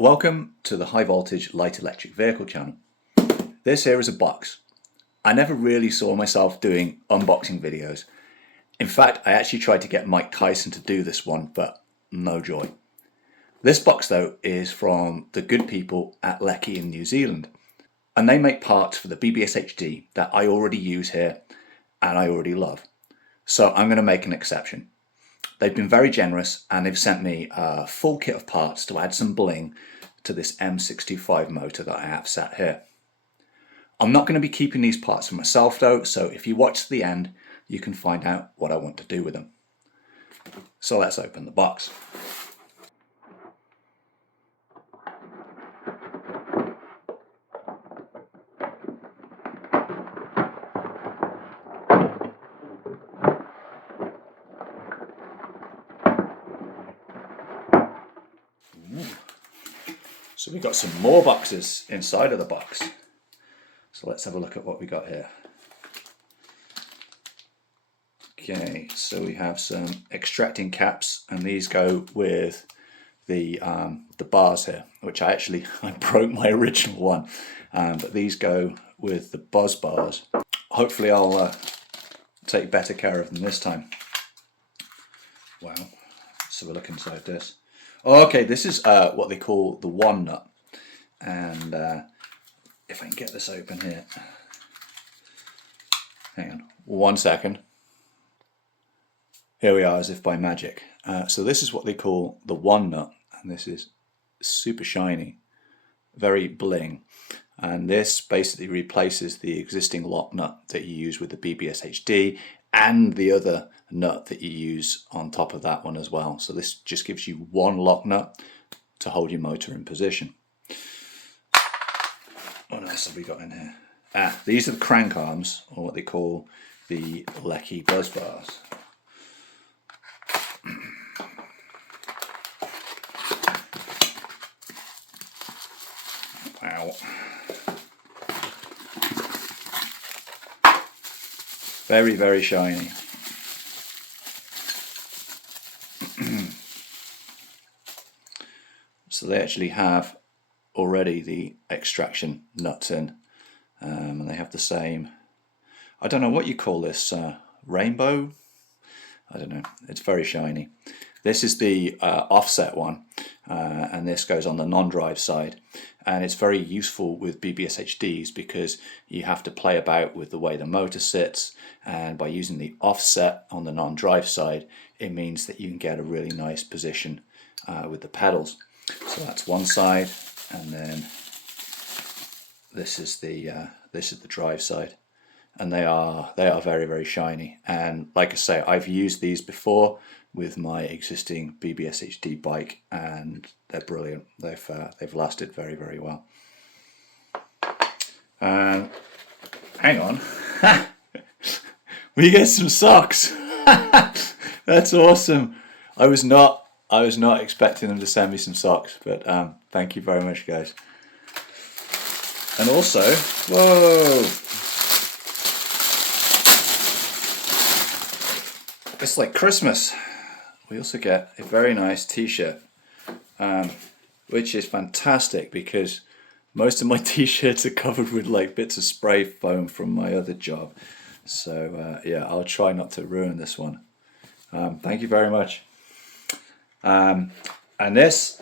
Welcome to the High Voltage Light Electric Vehicle channel. This here is a box. I never really saw myself doing unboxing videos. In fact, I actually tried to get Mike Tyson to do this one, but no joy. This box though is from the good people at Lekkie in New Zealand, and they make parts for the BBSHD that I already use here and I already love. So I'm going to make an exception. They've been very generous and they've sent me a full kit of parts to add some bling to this M625 motor that I have sat here. I'm not going to be keeping these parts for myself though, so if you watch to the end, you can find out what I want to do with them. So let's open the box. So we've got some more boxes inside of the box. So let's have a look at what we got here. Okay, so we have some extracting caps, and these go with the bars here, which I broke my original one, but these go with the buzz bars. Hopefully I'll take better care of them this time. Wow, so we'll look inside this. Oh, okay, this is what they call the one nut, and if I can get this open here, hang on 1 second. Here we are, as if by magic. So this is what they call the one nut, and this is super shiny, very bling, and this basically replaces the existing lock nut that you use with the BBSHD and the other nut that you use on top of that one as well. So this just gives you one lock nut to hold your motor in position. What else have we got in here? These are the crank arms, or what they call the Lekkie buzz bars. Wow. Very, very shiny. So they actually have already the extraction nuts in, and they have the same, I don't know what you call this, rainbow? I don't know, it's very shiny. This is the offset one, and this goes on the non-drive side, and it's very useful with BBSHDs because you have to play about with the way the motor sits, and by using the offset on the non-drive side, it means that you can get a really nice position with the pedals. So that's one side, and then this is the drive side, and they are very, very shiny. And like I say, I've used these before with my existing BBSHD bike, and they're brilliant. They've lasted very, very well. Hang on, we get some socks. That's awesome. I was not expecting them to send me some socks, but thank you very much, guys. And also, whoa, it's like Christmas. We also get a very nice t-shirt, which is fantastic because most of my t-shirts are covered with like bits of spray foam from my other job. So yeah, I'll try not to ruin this one. Thank you very much. And this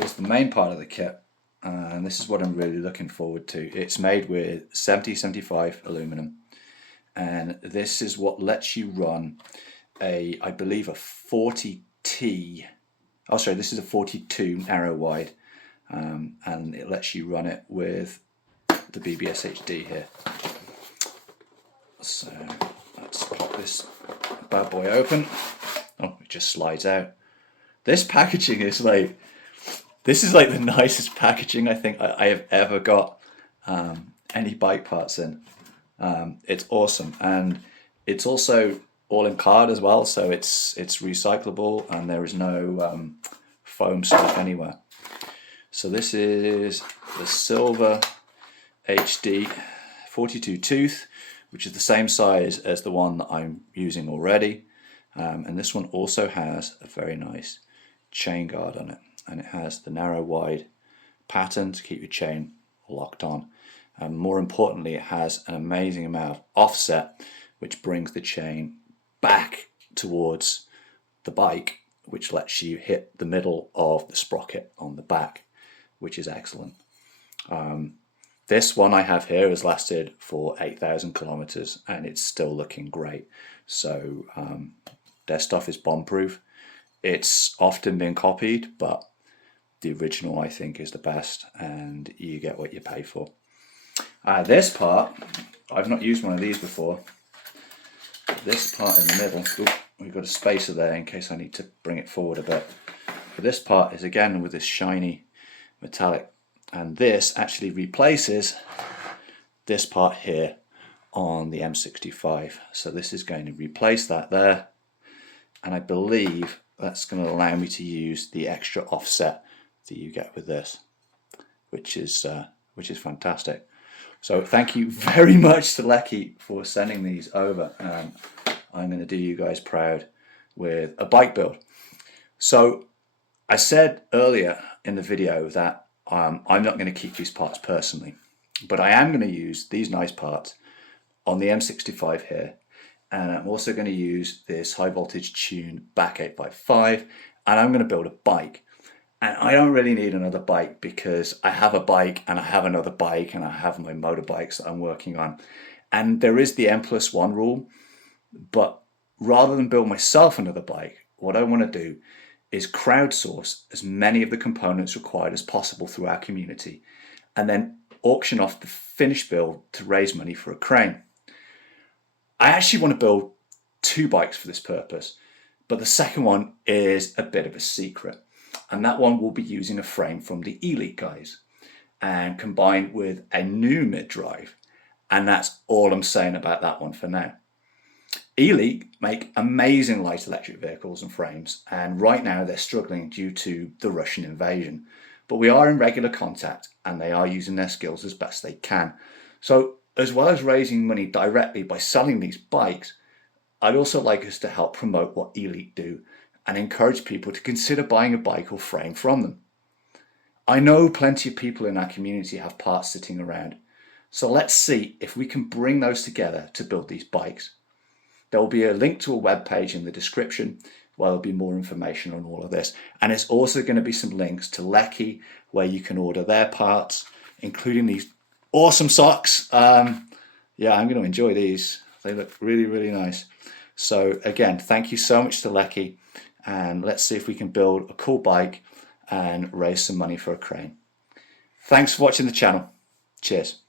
is the main part of the kit, and this is what I'm really looking forward to. It's made with 7075 aluminum, and this is what lets you run I believe a 40T, oh sorry, this is a 42 narrow wide, and it lets you run it with the BBSHD here. So let's pop this bad boy open. Oh, it just slides out. This packaging is like, this is like the nicest packaging I think I have ever got any bike parts in. It's awesome, and it's also all in card as well, so it's recyclable, and there is no foam stuff anywhere. So this is the silver HD 42 tooth, which is the same size as the one that I'm using already, and this one also has a very nice chain guard on it. and it has the narrow wide pattern to keep your chain locked on. And more importantly, it has an amazing amount of offset, which brings the chain back towards the bike, which lets you hit the middle of the sprocket on the back, which is excellent. This one I have here has lasted for 8,000 kilometers and it's still looking great. So their stuff is bomb-proof. It's often been copied, but the original I think is the best, and you get what you pay for. This part, I've not used one of these before. This part in the middle, we've got a spacer there in case I need to bring it forward a bit. But this part is again with this shiny metallic, and this actually replaces this part here on the M625. So this is going to replace that there, and I believe that's going to allow me to use the extra offset that you get with this, which is fantastic. So thank you very much to Lekkie for sending these over. I'm going to do you guys proud with a bike build. So I said earlier in the video that I'm not going to keep these parts personally, but I am going to use these nice parts on the M625 here, and I'm also going to use this high voltage tune back 8x5, and I'm going to build a bike. And I don't really need another bike because I have a bike and I have another bike and I have my motorbikes that I'm working on. And there is the M+1 rule, but rather than build myself another bike, what I want to do is crowdsource as many of the components required as possible through our community and then auction off the finished build to raise money for a crane. I actually want to build 2 bikes for this purpose, but the second one is a bit of a secret. And that one will be using a frame from the Elite guys and combined with a new mid-drive. And that's all I'm saying about that one for now. Elite make amazing light electric vehicles and frames, and right now they're struggling due to the Russian invasion. But we are in regular contact and they are using their skills as best they can. So as well as raising money directly by selling these bikes, I'd also like us to help promote what Elite do and encourage people to consider buying a bike or frame from them. I know plenty of people in our community have parts sitting around, so let's see if we can bring those together to build these bikes. There will be a link to a web page in the description where there'll be more information on all of this, and it's also going to be some links to Lekkie where you can order their parts, including these awesome socks. Yeah, I'm going to enjoy these. They look really, really nice. So again, thank you so much to Lekkie. And let's see if we can build a cool bike and raise some money for a crane. Thanks for watching the channel. Cheers.